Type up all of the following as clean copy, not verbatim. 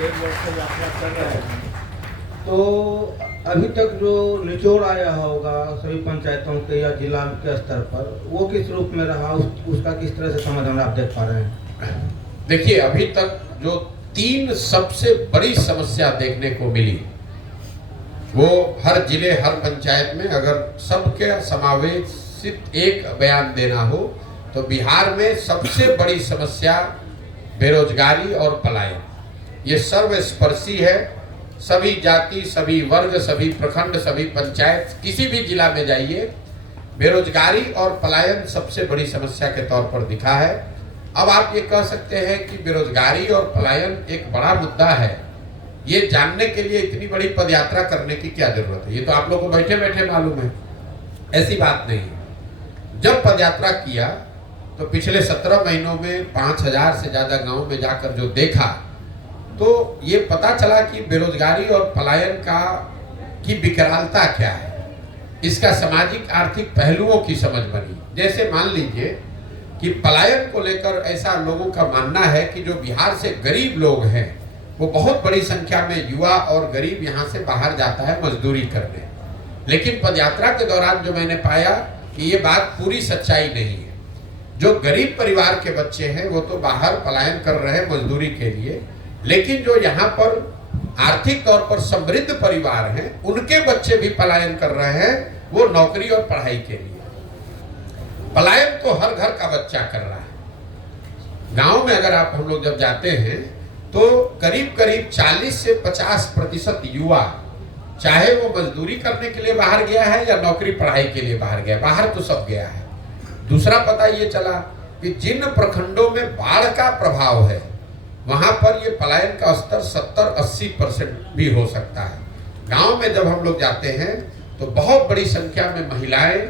1.5 वर्ष से यात्रा कर रहे हैं, तो अभी तक जो निचोड़ आया होगा सभी पंचायतों के या जिला के स्तर पर, वो किस रूप में रहा, उसका किस तरह से समाधान आप देख पा रहे हैं? देखिए, अभी तक जो 3 सबसे बड़ी समस्या देखने को मिली, वो हर जिले हर पंचायत में अगर सबके समावेशित एक बयान देना हो तो बिहार में सबसे बड़ी समस्या बेरोजगारी और पलायन। ये सर्वस्पर्शी है। सभी जाति, सभी वर्ग, सभी प्रखंड, सभी पंचायत, किसी भी जिला में जाइए, बेरोजगारी और पलायन सबसे बड़ी समस्या के तौर पर दिखा है। अब आप ये कह सकते हैं कि बेरोजगारी और पलायन एक बड़ा मुद्दा है, ये जानने के लिए इतनी बड़ी पदयात्रा करने की क्या जरूरत है? ये तो आप लोगों को बैठे बैठे मालूम है। ऐसी बात नहीं है। जब पदयात्रा किया तो पिछले 17 महीनों में 5000 से ज्यादा गांव में जाकर जो देखा, तो ये पता चला कि बेरोजगारी और पलायन की विकरालता क्या है, इसका सामाजिक आर्थिक पहलुओं की समझ बनी। जैसे मान लीजिए कि पलायन को लेकर ऐसा लोगों का मानना है कि जो बिहार से गरीब लोग हैं, वो बहुत बड़ी संख्या में युवा और गरीब यहाँ से बाहर जाता है मजदूरी करने। लेकिन पदयात्रा के दौरान जो मैंने पाया कि ये बात पूरी सच्चाई नहीं है। जो गरीब परिवार के बच्चे हैं वो तो बाहर पलायन कर रहे हैं मजदूरी के लिए, लेकिन जो यहाँ पर आर्थिक तौर पर समृद्ध परिवार हैं, उनके बच्चे भी पलायन कर रहे हैं, वो नौकरी और पढ़ाई के लिए। पलायन तो हर घर का बच्चा कर रहा है। गांव में अगर आप हम लोग जब जाते हैं तो करीब करीब 40 से 50% युवा, चाहे वो मजदूरी करने के लिए बाहर गया है या नौकरी पढ़ाई के लिए बाहर गया, बाहर तो सब गया है। दूसरा पता ये चला कि जिन प्रखंडों में बाढ़ का प्रभाव है, वहां पर ये पलायन का स्तर 70-80% भी हो सकता है। गांव में जब हम लोग जाते हैं तो बहुत बड़ी संख्या में महिलाएं,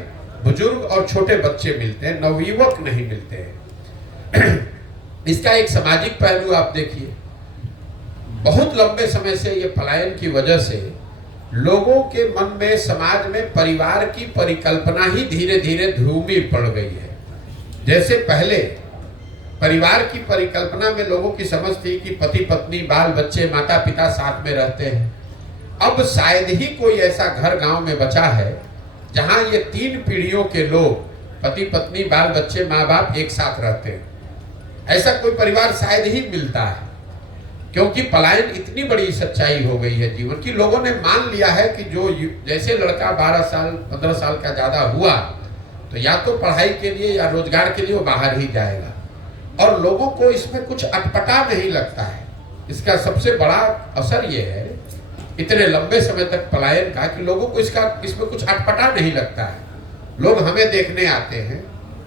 बुजुर्ग और छोटे बच्चे मिलते हैं, नवयुवक नहीं मिलते हैं। इसका एक सामाजिक पहलू आप देखिए। बहुत लंबे समय से ये पलायन की वजह से लोगों के मन में, समाज में परिवार की परिकल्पना ही धीरे धीरे ध्रुवी पड़ गई है। जैसे पहले परिवार की परिकल्पना में लोगों की समझ थी कि पति पत्नी, बाल बच्चे, माता पिता साथ में रहते हैं। अब शायद ही कोई ऐसा घर गांव में बचा है जहां ये 3 पीढ़ियों के लोग, पति पत्नी, बाल बच्चे, माँ बाप एक साथ रहते हैं। ऐसा कोई परिवार शायद ही मिलता है, क्योंकि पलायन इतनी बड़ी सच्चाई हो गई है जीवन की। लोगों ने मान लिया है कि जो जैसे लड़का 12 साल 15 साल का ज्यादा हुआ तो या तो पढ़ाई के लिए या रोजगार के लिए वो बाहर ही जाएगा, और लोगों को इसमें कुछ अटपटा नहीं लगता है। इसका सबसे बड़ा असर ये है इतने लंबे समय तक पलायन का, कि लोगों को इसमें कुछ अटपटा नहीं लगता है। लोग हमें देखने आते हैं,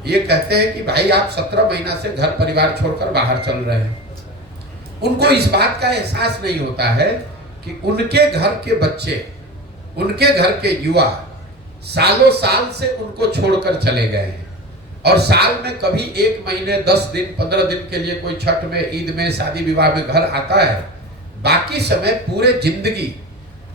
ये कहते हैं कि भाई आप 17 महीना से घर परिवार छोड़कर बाहर चल रहे हैं। उनको इस बात का एहसास नहीं होता है कि उनके घर के बच्चे, उनके घर के युवा सालों साल से उनको छोड़कर चले गए हैं, और साल में कभी 1 महीने 10 दिन 15 दिन के लिए कोई छठ में, ईद में, शादी विवाह में घर आता है। बाकी समय पूरे जिंदगी,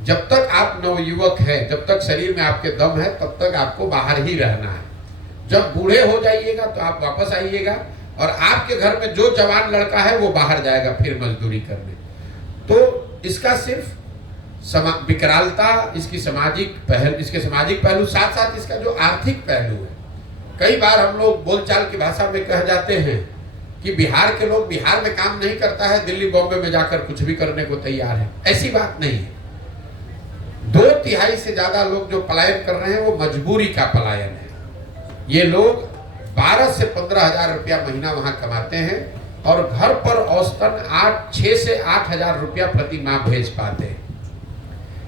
जब तक आप नवयुवक हैं, जब तक शरीर में आपके दम है, तब तक आपको बाहर ही रहना है। जब बूढ़े हो जाइएगा तो आप वापस आइएगा, और आपके घर में जो जवान लड़का है वो बाहर जाएगा फिर मजदूरी करने। तो इसका सिर्फ विकरालता, इसके सामाजिक पहलू, साथ साथ इसका जो आर्थिक पहलू है। कई बार हम लोग बोलचाल की भाषा में कह जाते हैं कि बिहार के लोग बिहार में काम नहीं करता है, दिल्ली बॉम्बे में जाकर कुछ भी करने को तैयार है। ऐसी बात नहीं है। 2/3 से ज्यादा लोग जो पलायन कर रहे हैं वो मजबूरी का पलायन है। ये लोग 12 से 15 हजार रुपया महीना वहां कमाते हैं, और घर पर औसतन 6 से 8 हजार रुपया प्रति माह भेज पाते हैं।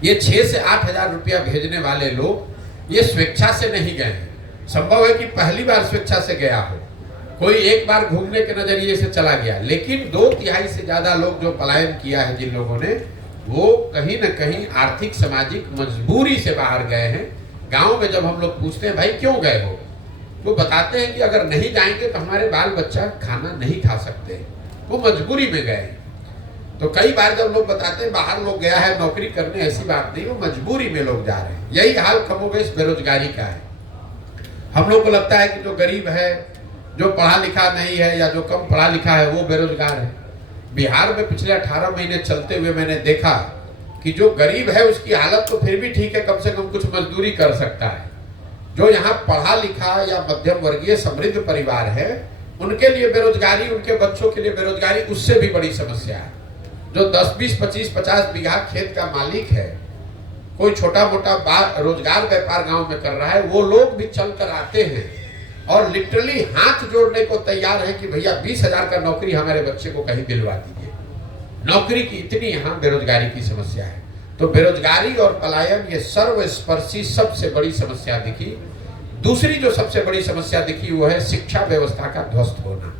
ये 6 से 8 हजार रुपया भेजने वाले लोग ये स्वेच्छा से नहीं गए हैं। संभव है कि पहली बार स्वेच्छा से गया हो, कोई एक बार घूमने के नजरिए से चला गया, लेकिन 2/3 से ज्यादा लोग जो पलायन किया है जिन लोगों ने, वो कहीं न कहीं आर्थिक सामाजिक मजबूरी से बाहर गए हैं। गांव में जब हम लोग पूछते हैं भाई क्यों गए हो, तो बताते हैं कि अगर नहीं जाएंगे तो हमारे बाल बच्चा खाना नहीं खा सकते, वो मजबूरी में गए। तो कई बार जब लोग बताते हैं बाहर लोग गया है नौकरी करने, ऐसी बात नहीं, वो मजबूरी में लोग जा रहे हैं। यही हाल कमोबेश बेरोजगारी का है। हम लोग को लगता है कि जो गरीब है, जो पढ़ा लिखा नहीं है या जो कम पढ़ा लिखा है, वो बेरोजगार है। बिहार में पिछले 18 महीने चलते हुए मैंने देखा कि जो गरीब है उसकी हालत तो फिर भी ठीक है, कम से कम कुछ मजदूरी कर सकता है। जो यहाँ पढ़ा लिखा या मध्यम वर्गीय समृद्ध परिवार है, उनके लिए बेरोजगारी, उनके बच्चों के लिए बेरोजगारी उससे भी बड़ी समस्या है। जो 10, 20, 25, 50 बीघा खेत का मालिक है, कोई छोटा मोटा रोजगार व्यापार गांव में कर रहा है, वो लोग भी चल कर आते हैं और लिटरली हाथ जोड़ने को तैयार है कि भैया 20,000 का नौकरी हमारे बच्चे को कहीं दिलवा दीजिए। नौकरी की इतनी यहाँ बेरोजगारी की समस्या है। तो बेरोजगारी और पलायन ये सर्वस्पर्शी सबसे बड़ी समस्या दिखी। दूसरी जो सबसे बड़ी समस्या दिखी वो है शिक्षा व्यवस्था का ध्वस्त होना।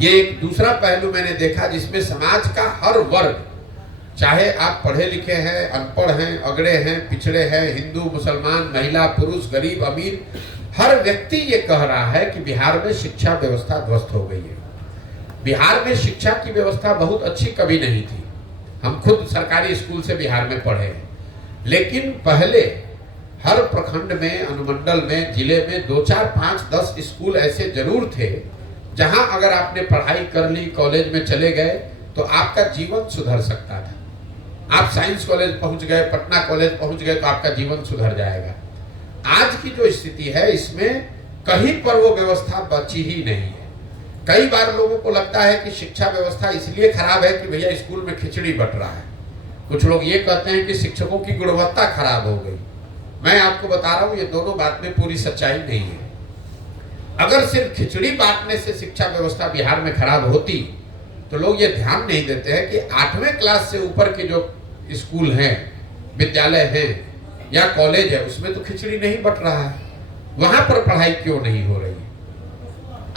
ये एक दूसरा पहलू मैंने देखा जिसमें समाज का हर वर्ग, चाहे आप पढ़े लिखे हैं, अनपढ़ हैं, अगड़े हैं, पिछड़े हैं, हिंदू, मुसलमान, महिला, पुरुष, गरीब, अमीर, हर व्यक्ति ये कह रहा है कि बिहार में शिक्षा व्यवस्था ध्वस्त हो गई है। बिहार में शिक्षा की व्यवस्था बहुत अच्छी कभी नहीं थी। हम खुद सरकारी स्कूल से बिहार में पढ़े हैं, लेकिन पहले हर प्रखंड में, अनुमंडल में, जिले में 2, 4, 5, 10 स्कूल ऐसे जरूर थे जहां अगर आपने पढ़ाई कर ली, कॉलेज में चले गए तो आपका जीवन सुधर सकता था। आप साइंस कॉलेज पहुंच गए, पटना कॉलेज पहुंच गए तो आपका जीवन सुधर जाएगा। आज की जो स्थिति है इसमें कहीं पर वो व्यवस्था बची ही नहीं है। कई बार लोगों को लगता है कि शिक्षा व्यवस्था इसलिए खराब है कि भैया स्कूल में खिचड़ी बट रहा है। कुछ लोग ये कहते हैं कि शिक्षकों की गुणवत्ता खराब हो गई। मैं आपको बता रहा हूं ये दोनों बात में पूरी सच्चाई नहीं है। अगर सिर्फ खिचड़ी बांटने से शिक्षा व्यवस्था बिहार में खराब होती तो लोग ये ध्यान नहीं देते हैं कि 8वें क्लास से ऊपर के जो स्कूल हैं, विद्यालय हैं या कॉलेज है, उसमें तो खिचड़ी नहीं बट रहा है। वहां पर पढ़ाई क्यों नहीं हो रही?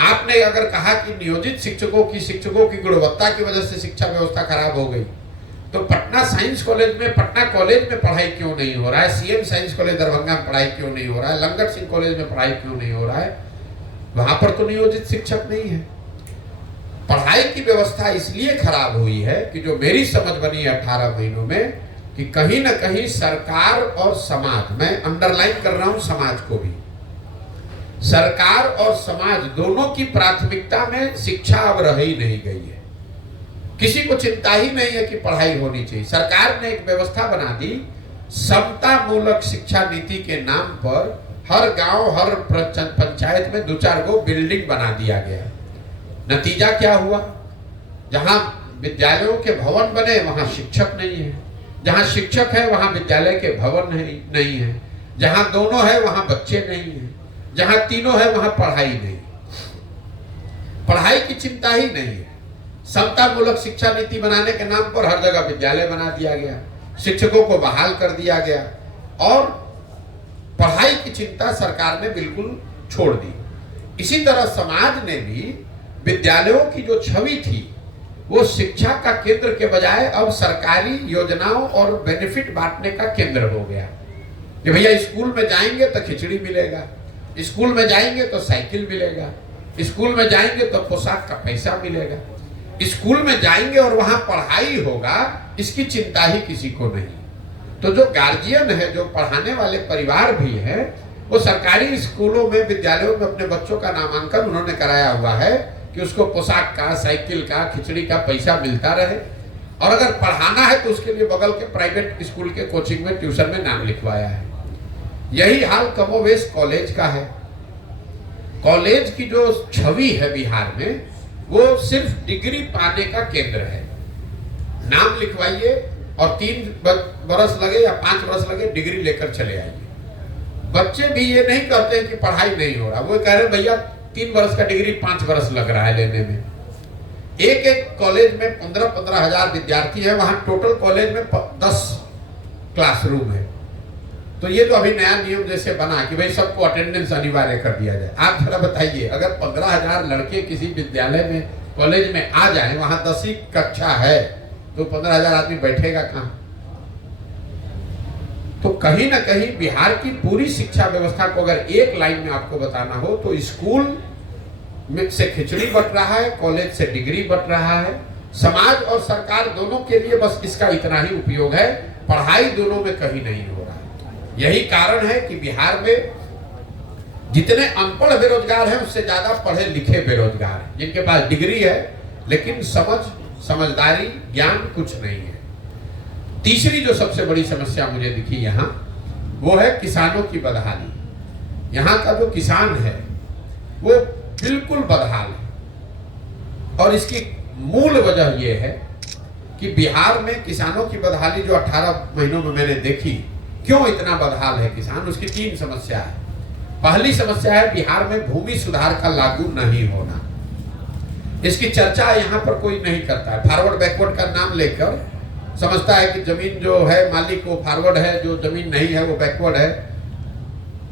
आपने अगर कहा कि नियोजित शिक्षकों की गुणवत्ता की वजह से शिक्षा व्यवस्था खराब हो गई, तो पटना साइंस कॉलेज में, पटना कॉलेज में पढ़ाई क्यों नहीं हो रहा है? सीएम साइंस कॉलेज दरभंगा में पढ़ाई क्यों नहीं हो रहा है? लंगट सिंह कॉलेज में पढ़ाई क्यों नहीं हो रहा है? वहां पर तो नियोजित शिक्षक नहीं है। पढ़ाई की व्यवस्था इसलिए खराब हुई है कि जो मेरी समझ बनी 18 महीनों में, कि कहीं ना कहीं सरकार और समाज, मैं अंडरलाइन कर रहा हूं समाज को भी, सरकार और समाज दोनों की प्राथमिकता में शिक्षा अब रह ही नहीं गई है। किसी को चिंता ही नहीं है कि पढ़ाई होनी चाहिए। सरकार ने एक व्यवस्था बना दी, समता मूलक शिक्षा नीति के नाम पर हर गांव, हर पंचायत में 2-4 गो बिल्डिंग बना दिया गया। नतीजा क्या हुआ? जहां विद्यालयों के भवन बने वहां शिक्षक नहीं है, जहां शिक्षक है वहां विद्यालय के भवन नहीं है, जहां दोनों है वहां बच्चे नहीं है, जहां तीनों है वहां पढ़ाई नहीं। पढ़ाई की चिंता ही नहीं है। समता मूलक शिक्षा नीति बनाने के नाम पर हर जगह विद्यालय बना दिया गया, शिक्षकों को बहाल कर दिया गया और पढ़ाई की चिंता सरकार ने बिल्कुल छोड़ दी। इसी तरह समाज ने भी विद्यालयों की जो छवि थी वो शिक्षा का केंद्र के बजाय अब सरकारी योजनाओं और बेनिफिट बांटने का केंद्र हो गया कि भैया स्कूल में जाएंगे तो खिचड़ी मिलेगा, स्कूल में जाएंगे तो साइकिल मिलेगा, स्कूल में जाएंगे तो पोशाक का पैसा मिलेगा, स्कूल में जाएंगे और वहां पढ़ाई होगा, इसकी चिंता ही किसी को नहीं। तो जो गार्जियन है, जो पढ़ाने वाले परिवार भी है, वो सरकारी स्कूलों में, विद्यालयों में अपने बच्चों का नामांकन उन्होंने कराया हुआ है कि उसको पोशाक का, साइकिल का, खिचड़ी का पैसा मिलता रहे। और अगर पढ़ाना है तो उसके लिए बगल के प्राइवेट स्कूल के कोचिंग में, ट्यूशन में नाम लिखवाया है। यही हाल कमोवेश कॉलेज का है। कॉलेज की जो छवि है बिहार में, वो सिर्फ डिग्री पाने का केंद्र है। नाम लिखवाइए और 3 बरस लगे या 5 बरस लगे, डिग्री लेकर चले आइए। बच्चे भी ये नहीं कहते हैं कि पढ़ाई नहीं हो रहा, वो कह रहे भैया 3 बरस का डिग्री 5 बरस लग रहा है लेने में। एक कॉलेज में 15-15 हजार विद्यार्थी है, वहां टोटल कॉलेज में 10 क्लासरूम है। तो ये तो अभी नया नियम जैसे बना कि भाई सबको अटेंडेंस अनिवार्य कर दिया जाए। आप जरा बताइए, अगर 15,000 लड़के किसी विद्यालय में, कॉलेज में आ जाए, वहां 10वीं कक्षा है, तो 15,000 आदमी बैठेगा कहां? तो कहीं ना कहीं बिहार की पूरी शिक्षा व्यवस्था को अगर एक लाइन में आपको बताना हो तो स्कूल में से खिचड़ी बट रहा है, कॉलेज से डिग्री बट रहा है। समाज और सरकार दोनों के लिए बस इसका इतना ही उपयोग है, पढ़ाई दोनों में कहीं नहीं हो रहा है। यही कारण है कि बिहार में जितने अनपढ़ बेरोजगार हैं उससे ज्यादा पढ़े लिखे बेरोजगार हैं, जिनके पास डिग्री है लेकिन समझ समझदारी, ज्ञान कुछ नहीं है। तीसरी जो सबसे बड़ी समस्या मुझे दिखी यहाँ, वो है किसानों की बदहाली। यहाँ का जो किसान है वो बिल्कुल बदहाल है, और इसकी मूल वजह यह है कि बिहार में किसानों की बदहाली जो 18 महीनों में मैंने देखी, क्यों इतना बदहाल है किसान, उसकी 3 समस्या है। पहली समस्या है बिहार में भूमि सुधार का लागू नहीं होना। इसकी चर्चा यहाँ पर कोई नहीं करता है। फॉरवर्ड बैकवर्ड का नाम लेकर समझता है कि जमीन जो है मालिक वो फॉरवर्ड है, जो जमीन नहीं है वो बैकवर्ड है,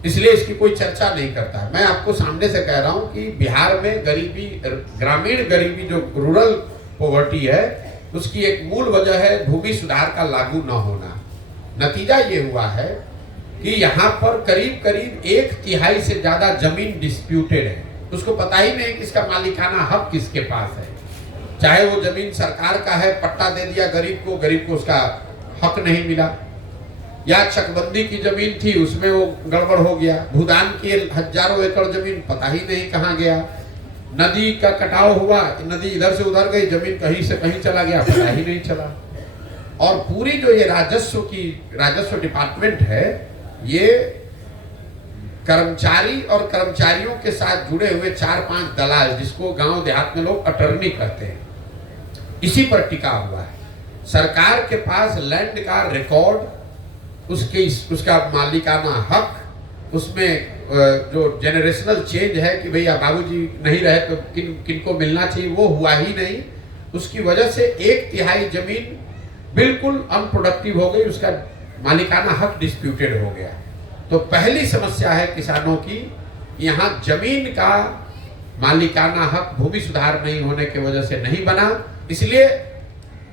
इसलिए इसकी कोई चर्चा नहीं करता है। मैं आपको सामने से कह रहा हूँ कि बिहार में गरीबी, ग्रामीण गरीबी जो रूरल पॉवर्टी है, उसकी एक मूल वजह है भूमि सुधार का लागू न होना। नतीजा ये हुआ है कि यहाँ पर करीब करीब 1/3 से ज्यादा जमीन डिस्प्यूटेड है। उसको पता ही नहीं कि इसका मालिकाना हक किसके पास है। चाहे वो जमीन सरकार का है, पट्टा दे दिया गरीब को उसका हक नहीं मिला, या चकबंदी की जमीन थी उसमें वो गड़बड़ हो गया, भूदान की हजारों एकड़ जमीन पता ही नहीं कहाँ गया, नदी का कटाव हुआ, नदी इधर से उधर गई, जमीन कहीं से कहीं चला गया, पता ही नहीं चला। और पूरी जो ये राजस्व डिपार्टमेंट है, ये कर्मचारी और कर्मचारियों के साथ जुड़े हुए 4-5 दलाल, जिसको गांव देहात में लोग अटर्नी कहते हैं, इसी पर टिका हुआ है। सरकार के पास लैंड का रिकॉर्ड, उसका मालिकाना हक, उसमें जो जेनरेशनल चेंज है कि भैया बाबूजी नहीं रहे तो किनको मिलना चाहिए, वो हुआ ही नहीं। उसकी वजह से 1/3 जमीन बिल्कुल अनप्रोडक्टिव हो गई, उसका मालिकाना हक डिस्प्यूटेड हो गया। तो पहली समस्या है किसानों की, यहाँ जमीन का मालिकाना हक भूमि सुधार नहीं होने की वजह से नहीं बना, इसलिए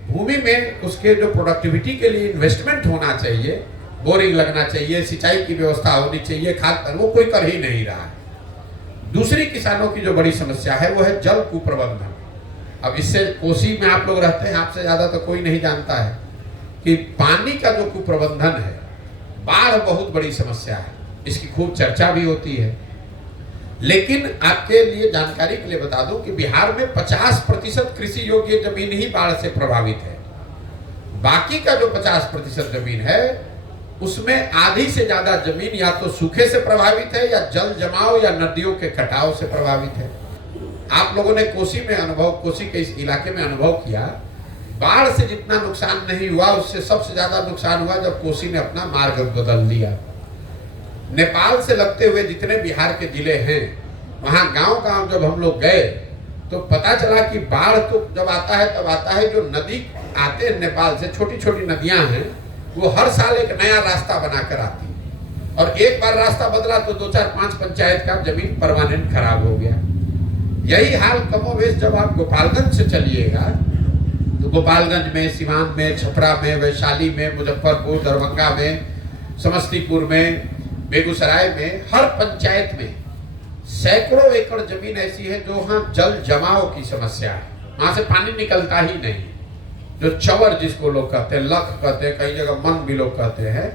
भूमि में उसके जो प्रोडक्टिविटी के लिए इन्वेस्टमेंट होना चाहिए, बोरिंग लगना चाहिए, सिंचाई की व्यवस्था होनी चाहिए, खाद, वो कोई कर ही नहीं रहा है। दूसरी किसानों की जो बड़ी समस्या है वो है जल कुप्रबंधन। अब इससे कोसी में आप लोग रहते हैं, आपसे ज्यादा तो कोई नहीं जानता है कि पानी का जो कुप्रबंधन है, बाढ़ बहुत बड़ी समस्या है, इसकी खूब चर्चा भी होती है। लेकिन आपके लिए जानकारी के लिए बता दूं कि बिहार में 50% कृषि योग्य जमीन ही बाढ़ से प्रभावित है। बाकी का जो 50% जमीन है, उसमें आधी से ज्यादा जमीन या तो सूखे से प्रभावित है, या जल जमाव या नदियों के कटाव से प्रभावित है। आप लोगों ने कोसी के इस इलाके में अनुभव किया, बाढ़ से जितना नुकसान नहीं हुआ, उससे सबसे ज्यादा नुकसान हुआ जब कोसी ने अपना मार्ग बदल दिया। नेपाल से लगते हुए जितने बिहार के जिले हैं, वहां गांव जब हम लोग गए तो पता चला कि बाढ़ तो जब आता है तब आता है, जो नदी आते हैं नेपाल से, छोटी छोटी नदियां हैं, वो हर साल एक नया रास्ता बनाकर आती है, और एक बार रास्ता बदला तो 2-4-5 पंचायत का जमीन परमानेंट खराब हो गया। यही हाल कमोवेश जब आप गोपालगंज से चलिएगा, तो गोपालगंज में, सिवान में, छपरा में, वैशाली में, मुजफ्फरपुर, दरभंगा में, समस्तीपुर में, बेगूसराय में, हर पंचायत में सैकड़ों एकड़ जमीन ऐसी है जो वहां जल जमाव की समस्या है, वहां से पानी निकलता ही नहीं। जो चवर जिसको लोग कहते हैं, लख कहते हैं, कई जगह मन भी लोग कहते हैं,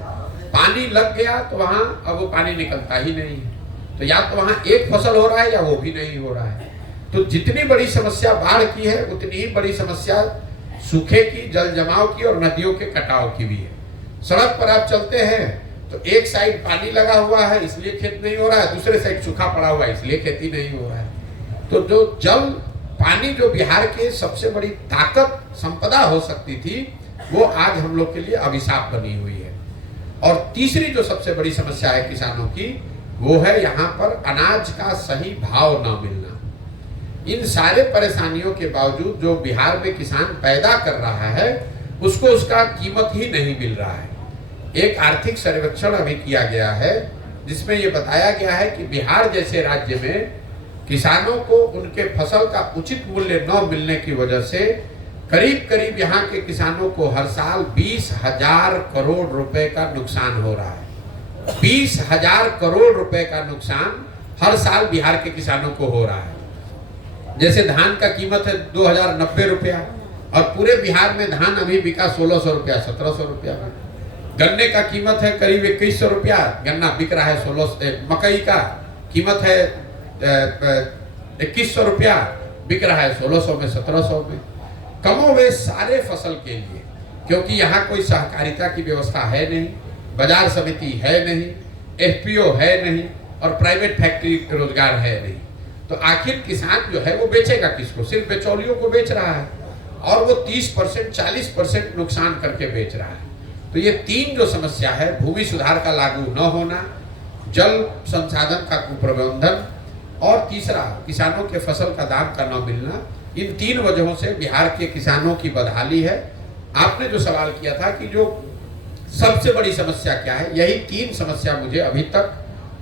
पानी लग गया तो वहां अब वो पानी निकलता ही नहीं है। तो या तो वहां एक फसल हो रहा है या वो भी नहीं हो रहा है। तो जितनी बड़ी समस्या बाढ़ की है, उतनी ही बड़ी समस्या सूखे की, जल जमाव की और नदियों के कटाव की भी है। सड़क पर आप चलते हैं तो एक साइड पानी लगा हुआ है इसलिए खेत नहीं हो रहा है, दूसरे साइड सूखा पड़ा हुआ है इसलिए खेती नहीं हो रहा है। तो जो जल, पानी जो बिहार के सबसे बड़ी ताकत, संपदा हो सकती थी, वो आज हम लोग के लिए अभिशाप बनी हुई है। और तीसरी जो सबसे बड़ी समस्या है किसानों की, वो है यहाँ पर अनाज का सही भाव न मिलना। इन सारे परेशानियों के बावजूद जो बिहार में किसान पैदा कर रहा है, उसको उसका कीमत ही नहीं मिल रहा है। एक आर्थिक सर्वेक्षण अभी किया गया है जिसमें ये बताया गया है कि बिहार जैसे राज्य में किसानों को उनके फसल का उचित मूल्य न मिलने की वजह से करीब करीब यहाँ के किसानों को हर साल 20,000 करोड़ रुपए का नुकसान हो रहा है। 20,000 करोड़ रुपए का नुकसान हर साल बिहार के किसानों को हो रहा है। जैसे धान का कीमत है 2,090 रुपया, और पूरे बिहार में धान अभी बिका 1,600 रुपया, 1,700 रुपया में। गन्ने का कीमत है करीब 2,100 रुपया, गन्ना बिक रहा है 1600। मकई का कीमत है 2,100 रुपया, बिक रहा है 1,600 में, 1,700 में। कमोवेश सारे फसल के लिए, क्योंकि यहाँ कोई सहकारिता की व्यवस्था है नहीं, बाजार समिति है नहीं, एफपीओ है नहीं और प्राइवेट फैक्ट्री रोजगार है नहीं, तो आखिर किसान जो है वो बेचेगा किसको? सिर्फ बिचौलियों को बेच रहा है और वो 30% 40% नुकसान करके बेच रहा है। तो ये तीन जो समस्या है, भूमि सुधार का लागू न होना, जल संसाधन का कुप्रबंधन और तीसरा किसानों के फसल का दाम का न मिलना, इन तीन वजहों से बिहार के किसानों की बदहाली है। आपने जो सवाल किया था कि जो सबसे बड़ी समस्या क्या है, यही तीन समस्या मुझे अभी तक,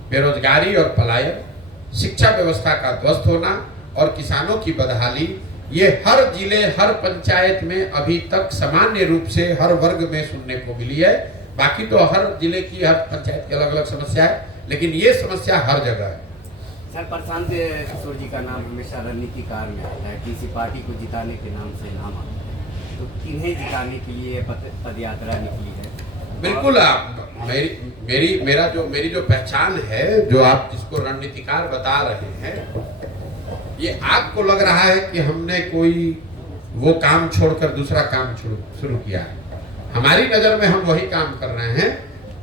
बेरोजगारी और पलायन, शिक्षा व्यवस्था का ध्वस्त होना और किसानों की बदहाली, ये हर जिले हर पंचायत में अभी तक सामान्य रूप से हर वर्ग में सुनने को मिली है। बाकी तो हर जिले की हर पंचायत की अलग अलग समस्या है, लेकिन ये समस्या हर जगह है। सर, प्रशांत किशोर जी का नाम हमेशा रणनीतिकार में आता है, किसी पार्टी को जिताने के नाम से नाम आता है, तो किन्हें जिताने के लिए पद यात्रा निकली है? बिल्कुल, आप मेरी जो पहचान है, जो आप जिसको रणनीतिकार बता रहे हैं, ये आपको लग रहा है कि हमने कोई वो काम छोड़कर दूसरा काम शुरू किया है। हमारी नजर में हम वही काम कर रहे हैं।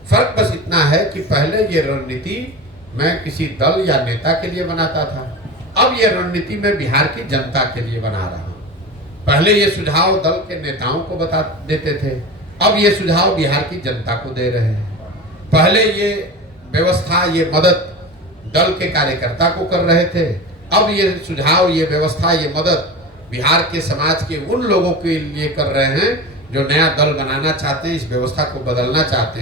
फर्क बस इतना है कि पहले ये रणनीति मैं किसी दल या नेता के लिए बनाता था, अब ये रणनीति मैं बिहार की जनता के लिए बना रहा हूँ। पहले ये सुझाव दल के नेताओं को बता देते थे, अब ये सुझाव बिहार की जनता को दे रहे हैं। पहले ये व्यवस्था, ये मदद दल के कार्यकर्ता को कर रहे थे, अब ये सुझाव, ये व्यवस्था, ये मदद बिहार के समाज के उन लोगों के लिए कर रहे हैं जो नया दल बनाना चाहते हैं, इस व्यवस्था को बदलना चाहते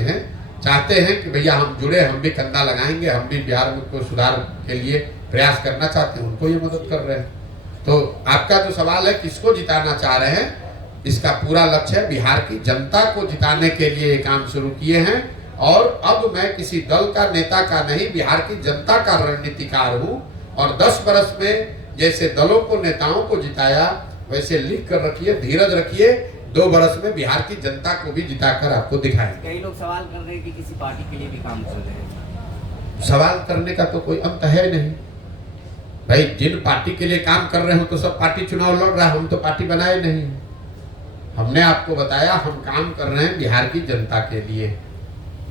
हैं कि भैया हम जुड़े, हम भी कंधा लगाएंगे, हम भी बिहार में को सुधार के लिए प्रयास करना चाहते हैं, उनको ये मदद कर रहे हैं। तो आपका जो सवाल है किसको जिताना चाह रहे हैं, इसका पूरा लक्ष्य है बिहार की जनता को जिताने के लिए ये काम शुरू किए हैं। और अब मैं किसी दल का नेता का नहीं, बिहार की जनता का रणनीतिकार हूँ। और 10 बरस में जैसे दलों को, नेताओं को जिताया, वैसे लिख कर रखिए, धीरज रखिए, 2 बरस में बिहार की जनता को भी जिताकर आपको दिखाएंगे। कई लोग सवाल कर रहे हैं कि किसी पार्टी के लिए भी काम कर रहे हैं। सवाल करने का तो कोई अंत है नहीं भाई, जिन पार्टी के लिए काम कर रहे हो तो सब पार्टी चुनाव लड़ रहा है, हम तो पार्टी बनाए नहीं। हमने आपको बताया हम काम कर रहे हैं बिहार की जनता के लिए,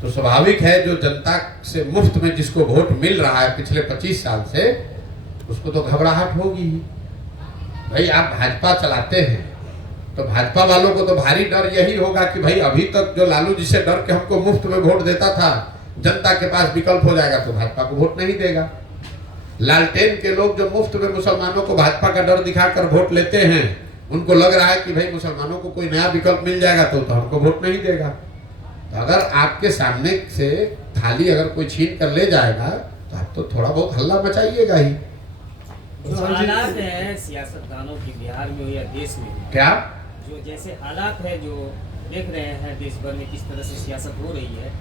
तो स्वाभाविक है जो जनता से मुफ्त में जिसको वोट मिल रहा है पिछले 25 साल से, उसको तो घबराहट होगी भाई। आप भाजपा चलाते हैं तो भाजपा वालों को तो भारी डर यही होगा कि भाई अभी तक जो लालू जी से डर के हमको मुफ्त में वोट देता था, जनता के पास विकल्प हो जाएगा तो भाजपा को वोट नहीं देगा। लालटेन के लोग जो मुफ्त में मुसलमानों को भाजपा का डर दिखाकर वोट लेते हैं, उनको लग रहा है कि भाई मुसलमानों को कोई नया विकल्प मिल जाएगा तो हमको वोट नहीं देगा। तो अगर आपके सामने से थाली अगर कोई छीन कर ले जाएगा तो आप तो थोड़ा बहुत हल्ला मचाइएगा ही। जो हालात है सियासतदानों की बिहार में हो या देश में, क्या जो जैसे हालात है जो देख रहे हैं देश भर में किस तरह से सियासत हो रही है,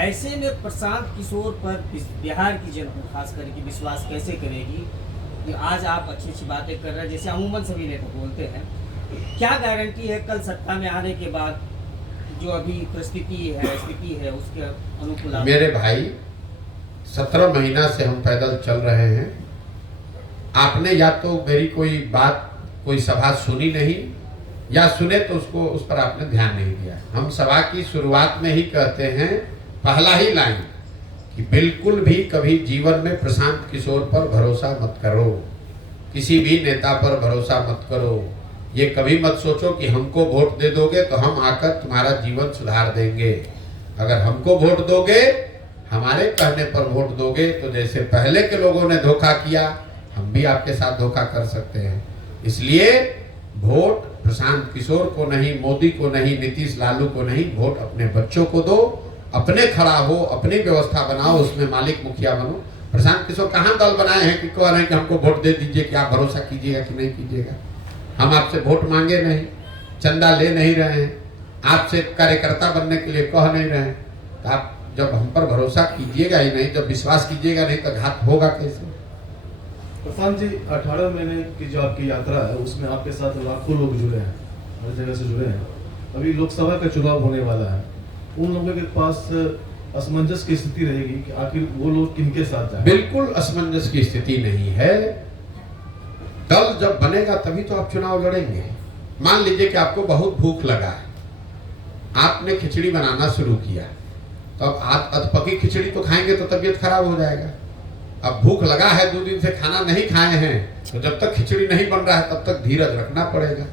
ऐसे में प्रशांत किशोर पर बिहार की जनता खास करके विश्वास कैसे करेगी कि आज आप अच्छी अच्छी बातें कर रहे हैं जैसे अमूमन सभी नेता बोलते हैं, क्या गारंटी है कल सत्ता में आने के बाद जो अभी स्थिति है उसके अनुकूल? मेरे भाई 17 महीना से हम पैदल चल रहे हैं। आपने या तो मेरी कोई बात, कोई सभा सुनी नहीं, या सुने तो उसको उस पर आपने ध्यान नहीं दिया। हम सभा की शुरुआत में ही कहते हैं, पहला ही लाइन, कि बिल्कुल भी कभी जीवन में प्रशांत किशोर पर भरोसा मत करो, किसी भी नेता पर भरोसा मत करो। ये कभी मत सोचो कि हमको वोट दे दोगे तो हम आकर तुम्हारा जीवन सुधार देंगे। अगर हमको वोट दोगे, हमारे कहने पर वोट दोगे, तो जैसे पहले के लोगों ने धोखा किया, हम भी आपके साथ धोखा कर सकते हैं। इसलिए वोट प्रशांत किशोर को नहीं, मोदी को नहीं, नीतीश लालू को नहीं, वोट अपने बच्चों को दो, अपने खड़ा हो, अपनी व्यवस्था बनाओ, उसमें मालिक मुखिया बनो। प्रशांत किशोर कहाँ दल बनाए हैं कि कह रहे हैं कि हमको वोट दे दीजिए, कि आप भरोसा कीजिएगा कि नहीं कीजिएगा। हम आपसे वोट मांगे नहीं, चंदा ले नहीं रहे हैं, आपसे कार्यकर्ता बनने के लिए कह नहीं रहे हैं। तो आप जब हम पर भरोसा कीजिएगा ही नहीं, जब विश्वास कीजिएगा नहीं, तो घात होगा कैसे? प्रशांत जी, 18 महीने की जो आपकी यात्रा है उसमें आपके साथ लाखों लोग जुड़े हैं, हर जगह से जुड़े हैं। अभी लोकसभा का चुनाव होने वाला है, उन लोगों के पास असमंजस की स्थिति रहेगी कि आखिर वो लोग किनके साथ जाएं? बिल्कुल असमंजस की स्थिति नहीं है। दल जब बनेगा तभी तो आप चुनाव लड़ेंगे। मान लीजिए कि आपको बहुत भूख लगा है, आपने खिचड़ी बनाना शुरू किया, तो अब आप अधपकी खिचड़ी तो खाएंगे तो तबीयत खराब हो जाएगा। अब भूख लगा है, 2 दिन से खाना नहीं खाए हैं, तो जब तक खिचड़ी नहीं बन रहा है तब तक धीरज रखना पड़ेगा।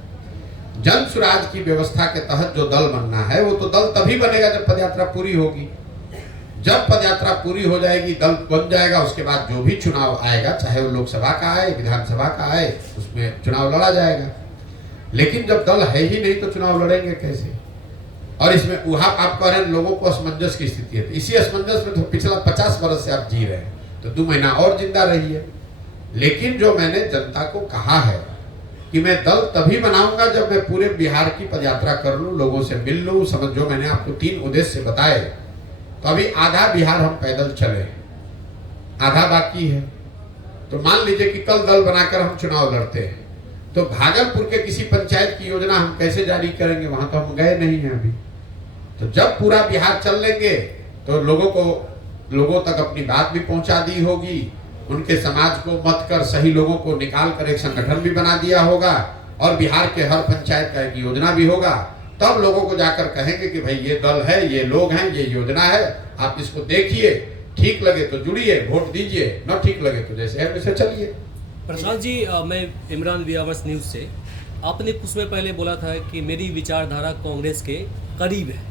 जन सुराज की व्यवस्था के तहत जो दल बनना है वो तो दल तभी बनेगा जब पदयात्रा पूरी होगी। जब पदयात्रा पूरी हो जाएगी, दल बन जाएगा, उसके बाद जो भी चुनाव आएगा, चाहे वो लोकसभा का आए, विधानसभा का आए, उसमें चुनाव लड़ा जाएगा। लेकिन जब दल है ही नहीं तो चुनाव लड़ेंगे कैसे? और इसमें वहां आप कह रहे हैं लोगों को असमंजस की स्थिति है, इसी असमंजस में तो पिछला 50 वर्ष से आप जी रहे हैं, तो 2 महीना और जिंदा रहिए। लेकिन जो मैंने जनता को कहा है कि मैं दल तभी बनाऊंगा जब मैं पूरे बिहार की पदयात्रा कर लूं, लोगों से मिल लूं, समझ, जो मैंने आपको 3 उद्देश्य बताए। तो अभी आधा बिहार हम पैदल चले, आधा बाकी है। तो मान लीजिए कि कल दल बनाकर हम चुनाव लड़ते हैं, तो भागलपुर के किसी पंचायत की योजना हम कैसे जारी करेंगे? वहां तो हम गए नहीं हैं अभी। तो जब पूरा बिहार चल लेंगे तो लोगों तक अपनी बात भी पहुंचा दी होगी, उनके समाज को मत कर सही लोगों को निकाल कर एक संगठन भी बना दिया होगा, और बिहार के हर पंचायत का एक योजना भी होगा। तब लोगों को जाकर कहेंगे कि भाई ये दल है, ये लोग हैं, ये योजना है, आप इसको देखिए, ठीक लगे तो जुड़िए, वोट दीजिए, न ठीक लगे तो जैसे है वैसे चलिए। प्रशांत जी, मैं इमरान व्यावर्स न्यूज़ से, आपने कुछ समय पहले बोला था कि मेरी विचारधारा कांग्रेस के करीब है।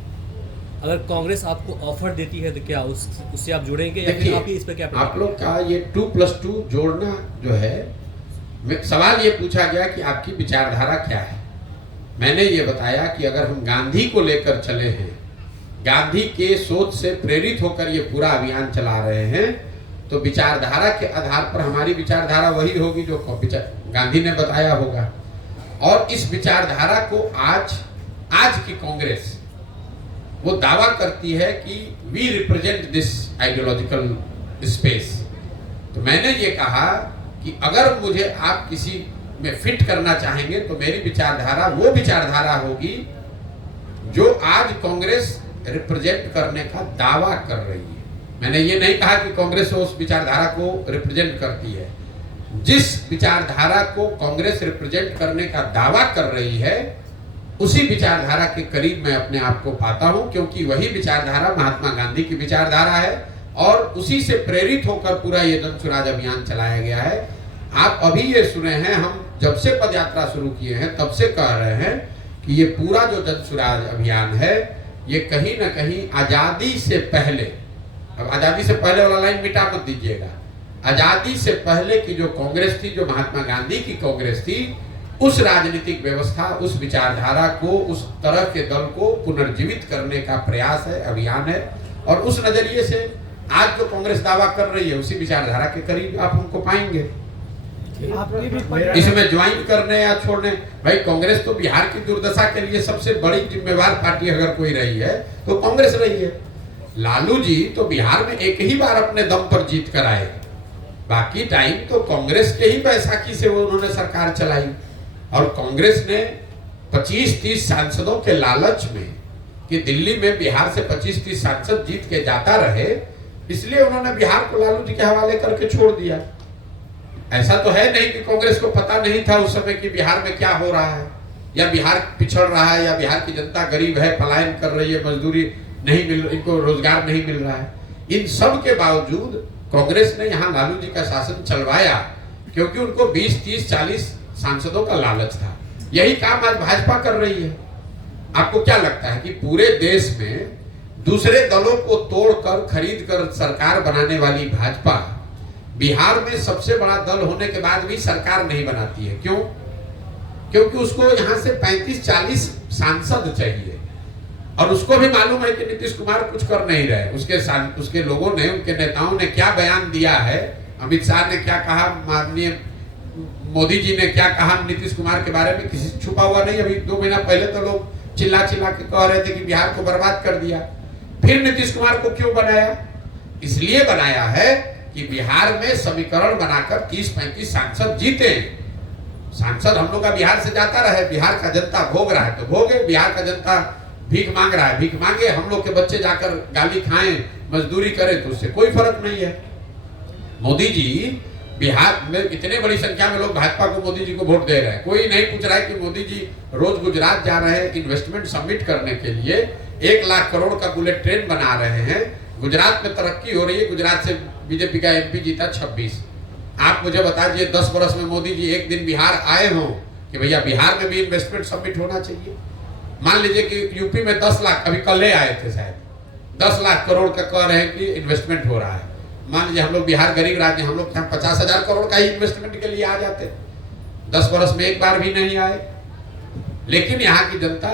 अगर कांग्रेस आपको ऑफर देती है तो क्या उससे आप जुड़ेंगे या फिर आप इस पर क्या? आप लोग का ये 2+2 जोड़ना जो है, सवाल ये पूछा गया कि आपकी विचारधारा क्या है। मैंने ये बताया कि अगर हम गांधी को लेकर चले हैं, गांधी के सोच से प्रेरित होकर ये पूरा अभियान चला रहे हैं, तो विचारधारा के आधार पर हमारी विचारधारा वही होगी जो गांधी ने बताया होगा। और इस विचारधारा को आज की कांग्रेस वो दावा करती है कि we represent this ideological space. तो मैंने ये कहा कि अगर मुझे आप किसी में फिट करना चाहेंगे तो मेरी विचारधारा वो विचारधारा होगी जो आज कांग्रेस रिप्रेजेंट करने का दावा कर रही है। मैंने ये नहीं कहा कि कांग्रेस उस विचारधारा को रिप्रेजेंट करती है। जिस विचारधारा को कांग्रेस रिप्रेजेंट करने का दावा कर रही है उसी विचारधारा के करीब मैं अपने आप को पाता हूं, क्योंकि वही विचारधारा महात्मा गांधी की विचारधारा है और उसी से प्रेरित होकर पूरा ये जन स्वराज अभियान चलाया गया है। आप अभी ये सुने हैं, हम जब से पदयात्रा शुरू किए हैं तब से कह रहे हैं कि ये पूरा जो जन स्वराज अभियान है ये कहीं ना कहीं आजादी से पहले, अब आजादी से पहले वाला लाइन मिटा मत दीजिएगा, आजादी से पहले की जो कांग्रेस थी, जो महात्मा गांधी की कांग्रेस थी, उस राजनीतिक व्यवस्था, उस विचारधारा को, उस तरह के दल को पुनर्जीवित करने का प्रयास है, अभियान है। और उस नजरिए से आज जो कांग्रेस दावा कर रही है उसी विचारधारा के करीब आप हमको पाएंगे। इसमें ज्वाइन करने या छोड़ने, भाई कांग्रेस तो बिहार की दुर्दशा के लिए सबसे बड़ी जिम्मेवार पार्टी अगर कोई रही है तो कांग्रेस रही है। लालू जी तो बिहार में एक ही बार अपने दम पर जीत कर आए, बाकी टाइम तो कांग्रेस के ही बैसाखी से वो उन्होंने सरकार चलाई। और कांग्रेस ने 25-30 सांसदों के लालच में कि दिल्ली में बिहार से 25-30 सांसद जीत के जाता रहे, इसलिए उन्होंने बिहार को लालू जी के हवाले करके छोड़ दिया। ऐसा तो है नहीं कि कांग्रेस को पता नहीं था उस समय कि बिहार में क्या हो रहा है, या बिहार पिछड़ रहा है, या बिहार की जनता गरीब है, पलायन कर रही है, मजदूरी नहीं मिल, इनको रोजगार नहीं मिल रहा है। इन सब के बावजूद कांग्रेस ने यहाँ लालू जी का शासन चलवाया क्योंकि उनको 20-30-40 सांसदों का लालच था। यही काम आज भाजपा कर रही है। आपको क्या लगता है कि पूरे देश में दूसरे दलों को तोड़कर खरीद कर सरकार बनाने वाली भाजपा बिहार में सबसे बड़ा दल होने के बाद भी सरकार नहीं बनाती है? क्यों? क्योंकि उसको यहाँ से 35-40 सांसद चाहिए और उसको भी मालूम है कि नीतीश कुमार कुछ कर नहीं रहे। उसके लोगों ने, उनके नेताओं ने क्या बयान दिया है, अमित शाह ने क्या कहा, माननीय मोदी जी ने क्या कहा नीतीश कुमार के बारे में, किसी से छुपा हुआ नहीं। अभी 2 महीना पहले तो लोग चिल्ला चिल्ला के कह रहे थे कि बिहार को बर्बाद कर दिया। फिर नीतीश कुमार को क्यों बनाया? इसलिए बनाया है कि बिहार में समीकरण बनाकर 30-35 सांसद जीते। सांसद हम लोग का बिहार से जाता रहे, बिहार का जनता भोग रहा है तो भोगे, बिहार का जनता भीख मांग रहा है, भीख मांगे, हम लोग के बच्चे जाकर गाली खाएं, मजदूरी करें, तो उससे कोई फर्क नहीं है। मोदी जी बिहार में इतने बड़ी संख्या में लोग भाजपा को, मोदी जी को वोट दे रहे हैं। कोई नहीं पूछ रहा है कि मोदी जी रोज गुजरात जा रहे हैं इन्वेस्टमेंट सबमिट करने के लिए, 1 लाख करोड़ का बुलेट ट्रेन बना रहे हैं, गुजरात में तरक्की हो रही है। गुजरात से बीजेपी का एमपी जीता 26। आप मुझे बता दीजिए 10 वर्ष में मोदी जी एक दिन बिहार आए हों कि भैया बिहार में भी इन्वेस्टमेंट सबमिट होना चाहिए। मान लीजिए कि यूपी में 10 लाख, अभी कल ही आए थे शायद, 10 लाख करोड़ का कह रहे हैं कि इन्वेस्टमेंट हो रहा है। मान लीजिए हम लोग बिहार गरीब राज्य, हम लोग 50,000 करोड़ का ही इन्वेस्टमेंट के लिए आ जाते, 10 वर्ष में एक बार भी नहीं आए। लेकिन यहाँ की जनता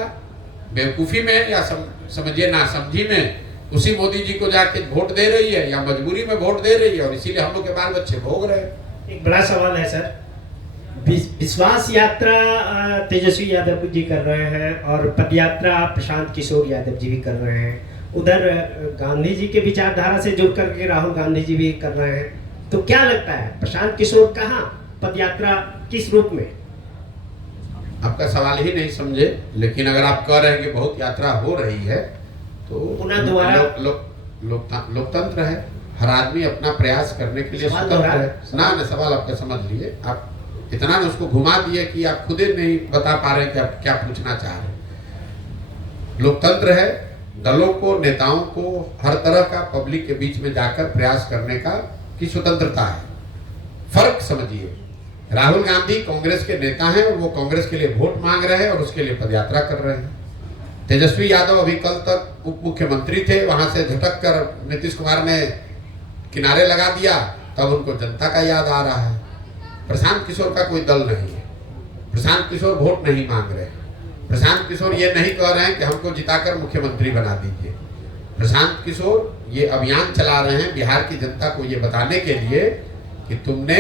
बेवकूफी में या समझिए ना समझी में उसी मोदी जी को जाके वोट दे रही है या मजबूरी में वोट दे रही है, और इसीलिए हम लोग के बाल बच्चे भोग रहे हैं। एक बड़ा सवाल है सर, विश्वास यात्रा तेजस्वी यादव जी कर रहे हैं और पदयात्रा प्रशांत किशोर यादव जी भी कर रहे हैं। उधर गांधी जी के विचारधारा से जुड़ करके राहुल गांधी जी भी कर रहे हैं। तो क्या लगता है प्रशांत किशोर कहाँ, पदयात्रा किस रूप में? आपका सवाल ही नहीं समझे, लेकिन अगर आप कह रहे हैं कि बहुत यात्रा हो रही है तो पुनः दोबारा लोकतंत्र है, हर आदमी अपना प्रयास करने के लिए स्वतंत्र है। ना सवाल आपका समझ लिए, आप इतना ना उसको घुमा दिए कि आप खुद ही नहीं बता पा रहे कि आप क्या पूछना चाह रहे हैं। लोकतंत्र है, दलों को, नेताओं को हर तरह का पब्लिक के बीच में जाकर प्रयास करने का की स्वतंत्रता है। फर्क समझिए, राहुल गांधी कांग्रेस के नेता हैं और वो कांग्रेस के लिए वोट मांग रहे हैं और उसके लिए पदयात्रा कर रहे हैं। तेजस्वी यादव अभी कल तक उप मुख्यमंत्री थे, वहां से झटक कर नीतीश कुमार ने किनारे लगा दिया, तब उनको जनता का याद आ रहा है। प्रशांत किशोर का कोई दल नहीं है, प्रशांत किशोर वोट नहीं मांग रहे हैं, प्रशांत किशोर ये नहीं कह रहे हैं कि हमको जिताकर मुख्यमंत्री बना दीजिए। प्रशांत किशोर ये अभियान चला रहे हैं बिहार की जनता को ये बताने के लिए कि तुमने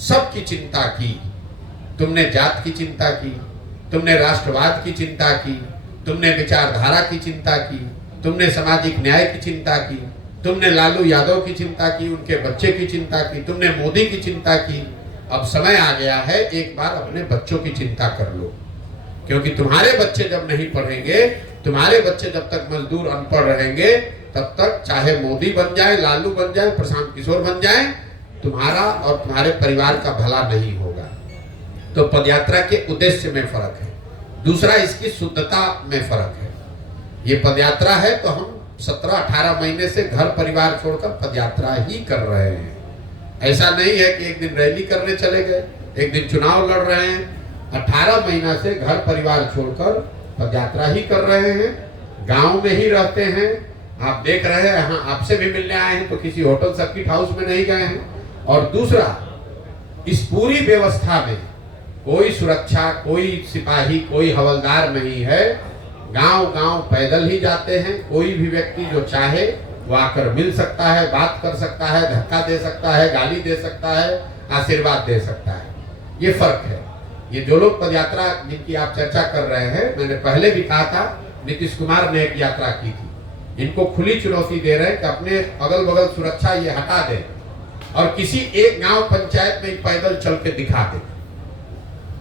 सबकी चिंता की, तुमने जात की चिंता की, तुमने राष्ट्रवाद की चिंता की, तुमने विचारधारा की चिंता की, तुमने सामाजिक न्याय की चिंता की, तुमने लालू यादव की चिंता की, उनके बच्चे की चिंता की, तुमने मोदी की चिंता की। अब समय आ गया है एक बार अपने बच्चों की चिंता कर लो, क्योंकि तुम्हारे बच्चे जब नहीं पढ़ेंगे, तुम्हारे बच्चे जब तक मजदूर अनपढ़ रहेंगे, तब तक चाहे मोदी बन जाए, लालू बन जाए, प्रशांत किशोर बन जाए, तुम्हारा और तुम्हारे परिवार का भला नहीं होगा। तो पदयात्रा के उद्देश्य में फर्क है, दूसरा इसकी शुद्धता में फर्क है। ये पदयात्रा है तो हम 17-18 महीने से घर परिवार छोड़कर पदयात्रा ही कर रहे हैं। ऐसा नहीं है कि एक दिन रैली करने चले गए, एक दिन चुनाव लड़ रहे हैं। 18 महीना से घर परिवार छोड़कर पदयात्रा ही कर रहे हैं, गांव में ही रहते हैं। आप देख रहे हैं, हाँ आपसे भी मिलने आए हैं तो किसी होटल सर्किट हाउस में नहीं गए हैं। और दूसरा, इस पूरी व्यवस्था में कोई सुरक्षा, कोई सिपाही, कोई हवलदार नहीं है। गांव-गांव पैदल ही जाते हैं। कोई भी व्यक्ति जो चाहे वो आकर मिल सकता है, बात कर सकता है, धक्का दे सकता है, गाली दे सकता है, आशीर्वाद दे सकता है। ये फर्क है। ये जो लोग पदयात्रा जिनकी आप चर्चा कर रहे हैं, मैंने पहले भी कहा था, नीतीश कुमार ने एक यात्रा की थी। इनको खुली चुनौती दे रहे हैं कि अपने अगल बगल सुरक्षा ये हटा दें और किसी एक गांव पंचायत में पैदल चल के दिखा दें।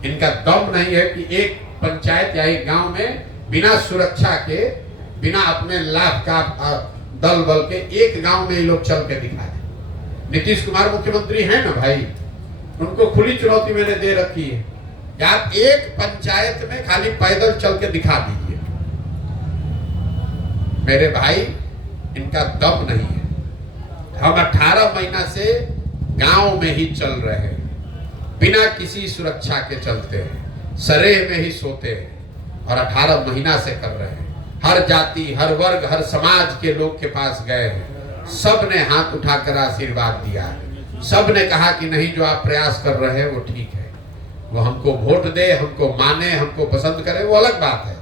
इनका दम नहीं है कि एक पंचायत या एक गांव में बिना सुरक्षा के, बिना अपने लाभ का दल बल के एक गांव में ये लोग चल के दिखा दें। नीतीश कुमार मुख्यमंत्री हैं ना भाई, उनको खुली चुनौती मैंने दे रखी है कि आप एक पंचायत में खाली पैदल चल के दिखा दीजिए। मेरे भाई, इनका दम नहीं है। हम 18 महीना से गांव में ही चल रहे हैं, बिना किसी सुरक्षा के चलते हैं, सरेह में ही सोते हैं और 18 महीना से कर रहे हैं। हर जाति, हर वर्ग, हर समाज के लोग के पास गए हैं, सब ने हाथ उठाकर आशीर्वाद दिया है। सब ने कहा कि नहीं, जो आप प्रयास कर रहे हैं वो ठीक है। वो हमको वोट दे, हमको माने, हमको पसंद करे, वो अलग बात है।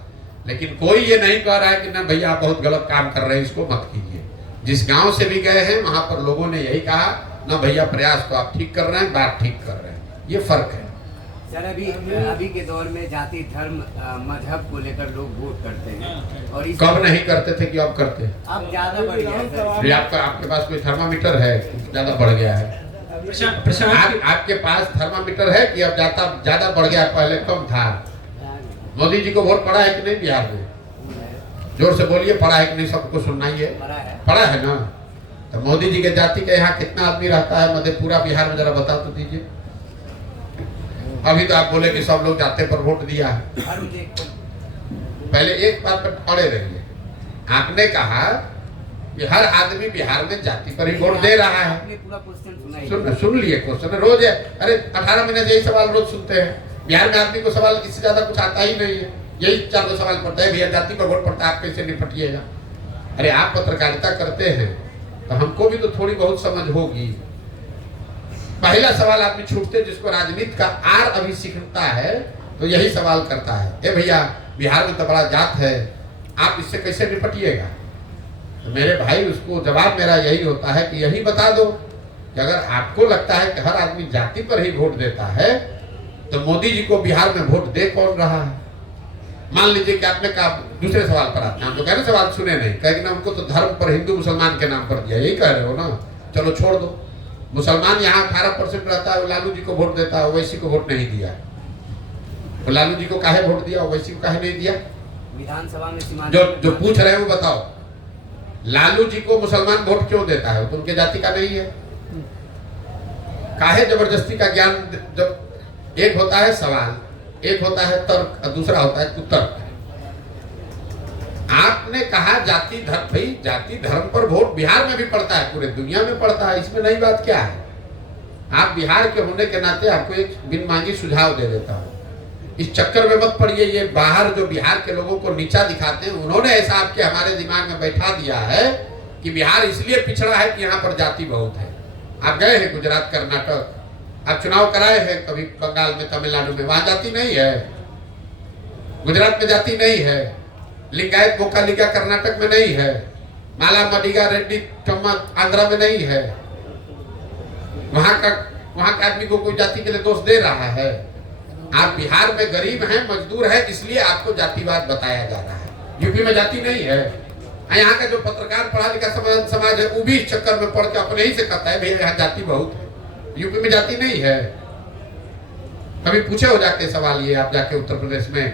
लेकिन कोई ये नहीं कह रहा है कि ना भैया आप बहुत गलत काम कर रहे हैं, इसको मत कीजिए। जिस गांव से भी गए हैं वहां पर लोगों ने यही कहा, ना भैया प्रयास तो आप ठीक कर रहे हैं, बात ठीक कर रहे हैं। ये फर्क है। सर, अभी के दौर में जाति, धर्म, मजहब को लेकर लोग वोट करते हैं और इस कब नहीं करते थे कि अब करते हैं? अब ज्यादा बढ़ गया है सर। आपके पास कोई थर्मामीटर है? ज्यादा बढ़ गया है? आपके पास थर्मामीटर है कि अब ज्यादा बढ़ गया? पहले कम था। मोदी जी को वोट पड़ा है कि नहीं बिहार में? जोर से बोलिए, पड़ा है कि नहीं? सबको सुनना ही है। पड़ा है ना? तो मोदी जी के जाति के यहाँ कितना आदमी रहता है मधेपुरा बिहार में, जरा बता तो दीजिए। अभी तो आप बोले कि सब लोग जाते पर वोट दिया है। पहले एक बात पर अड़े रहिए, आपने कहा कि हर आदमी बिहार में जाति पर ही वोट दे रहा है। पूरा क्वेश्चन सुन लिए क्वेश्चन रोज है। अरे 18 महीने से यही सवाल रोज सुनते हैं। बिहार में आदमी को सवाल इससे ज्यादा कुछ आता ही नहीं है, यही 4 सवाल पड़ता है, भैया जाति पर वोट पड़ता है, आप कैसे निपटिएगा। अरे आप पत्रकारिता करते हैं तो हमको भी तो थोड़ी बहुत समझ होगी। पहला सवाल आदमी छूटते जिसको राजनीति का आर अभी सीखता है तो यही सवाल करता है, ए भैया बिहार में तो बड़ा जात है, आप इससे कैसे निपटिएगा। तो मेरे भाई उसको जवाब मेरा यही होता है कि यही बता दो कि अगर आपको लगता है कि हर आदमी जाति पर ही वोट देता है तो मोदी जी को बिहार में वोट दे कौन रहा है। मान लीजिए कि आपने कहा, दूसरे सवाल पर आते हैं, हम तो कह रहे सवाल सुने नहीं, कहेंगे ना हमको तो धर्म पर हिंदू मुसलमान के नाम पर दिया, यही कह रहे हो ना, चलो छोड़ दो। मुसलमान यहाँ 18% रहता है, वो लालू जी को वोट देता है, ओवैसी को वोट नहीं दिया। तो लालू जी को काहे वोट दिया, ओवैसी को काहे नहीं दिया। विधानसभा में जो पूछ रहे हैं वो बताओ, लालू जी को मुसलमान वोट क्यों देता है, तो उनके जाति का नहीं है। काहे जबरदस्ती का ज्ञान, जब एक होता है सवाल, एक होता है तर्क और दूसरा होता है कुतर्क। आपने कहा जाति धर्म, भाई जाति धर्म पर वोट बिहार में भी पड़ता है, पूरे दुनिया में पड़ता है, इसमें नई बात क्या है। आप बिहार के होने के नाते आपको एक बिन मांगी सुझाव दे देता हूं, इस चक्कर में मत पड़िए। ये बाहर जो बिहार के लोगों को नीचा दिखाते हैं, उन्होंने ऐसा आपके हमारे दिमाग में बैठा दिया है कि बिहार इसलिए पिछड़ा है कि यहाँ पर जाति बहुत है। आप गए हैं गुजरात, कर्नाटक, आप चुनाव कराए हैं कभी बंगाल में, तमिलनाडु में, वहां जाति नहीं है। गुजरात में जाति नहीं है, लिंगायत बोकालिका कर्नाटक में नहीं है, माला मडिगा रेड्डी कम्मा आंध्रा में नहीं है। वहां के आदमी को कोई जाति के लिए दोष दे रहा है। आप बिहार में गरीब हैं, मजदूर हैं, इसलिए आपको जातिवाद बताया जा रहा है। यूपी में जाति नहीं है। यहाँ का जो पत्रकार पढ़ा लिखा समाज है वो भी इस चक्कर में पढ़ के अपने ही से कहता है भैया यहाँ जाति बहुत है, यूपी में जाति नहीं है। कभी पूछे हो जाके सवाल ये आप जाके उत्तर प्रदेश में,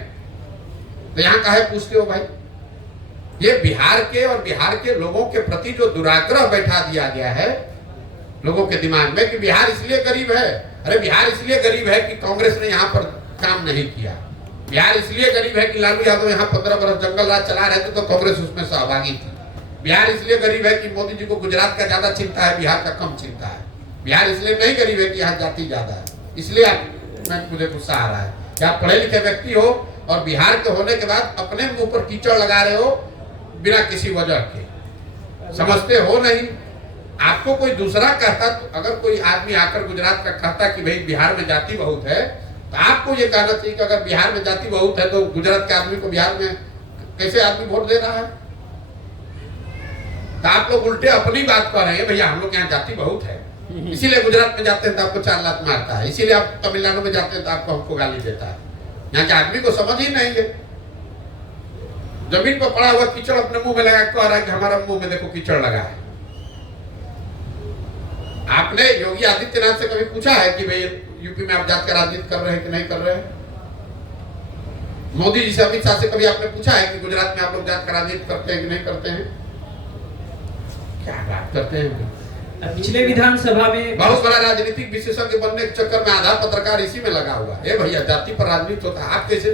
तो यहाँ काहे पूछते हो भाई। ये बिहार के और बिहार के लोगों के प्रति जो दुराग्रह बैठा दिया गया है लोगों के दिमाग में कि बिहार इसलिए गरीब है। अरे बिहार इसलिए गरीब है कि कांग्रेस ने यहाँ पर काम नहीं किया। बिहार इसलिए गरीब है कि लालू यादव यहाँ 15 वर्ष जंगल राज चला रहे थे तो कांग्रेस उसमें सहभागी थी। बिहार इसलिए गरीब है कि मोदी जी को गुजरात का ज्यादा चिंता है, बिहार का कम चिंता है। बिहार इसलिए नहीं गरीब है कि यहाँ जाति ज्यादा है। इसलिए मुझे गुस्सा आ रहा है कि आप पढ़े लिखे व्यक्ति हो और बिहार के होने के बाद अपने मुंह पर कीचड़ लगा रहे हो बिना किसी वजह के। समझते हो नहीं। आपको कोई दूसरा कहता, तो अगर कोई आदमी आकर गुजरात का कहता कि भाई बिहार में जाति बहुत है, तो आपको ये कहना चाहिए कि अगर बिहार में जाति बहुत है तो गुजरात के आदमी को बिहार में कैसे आदमी वोट दे रहा है। तो आप लोग उल्टे अपनी बात कर रहे हैं, भैया हम लोग यहाँ जाति बहुत है इसीलिए गुजरात में जाते हैं तो आपको 4 लात मारता है, इसीलिए आप तमिलनाडु में जाते हैं तो आपको हमको गाली देता है। यहाँ के आदमी को समझ ही नहीं है। जमीन पर पड़ा हुआ कीचड़ अपने मुंह में लगा कह रहा है कि हमारा मुंह में देखो कीचड़ लगा है। आपने योगी आदित्यनाथ से कभी पूछा है कि भाई यूपी में आप जात का राजनीति कर रहे हैं कि नहीं कर रहे हैं? मोदी जी से, अमित शाह से कभी आपने पूछा है कि गुजरात में आप लोग जात का राजनीति करते हैं कि नहीं करते हैं? क्या बात करते हैं। पिछले विधानसभा में बहुत बड़ा राजनीतिक विशेषज्ञ बनने के चक्कर में आधा पत्रकार इसी में लगा हुआ है। भैया जाति पर राजनीति होता है, आप कैसे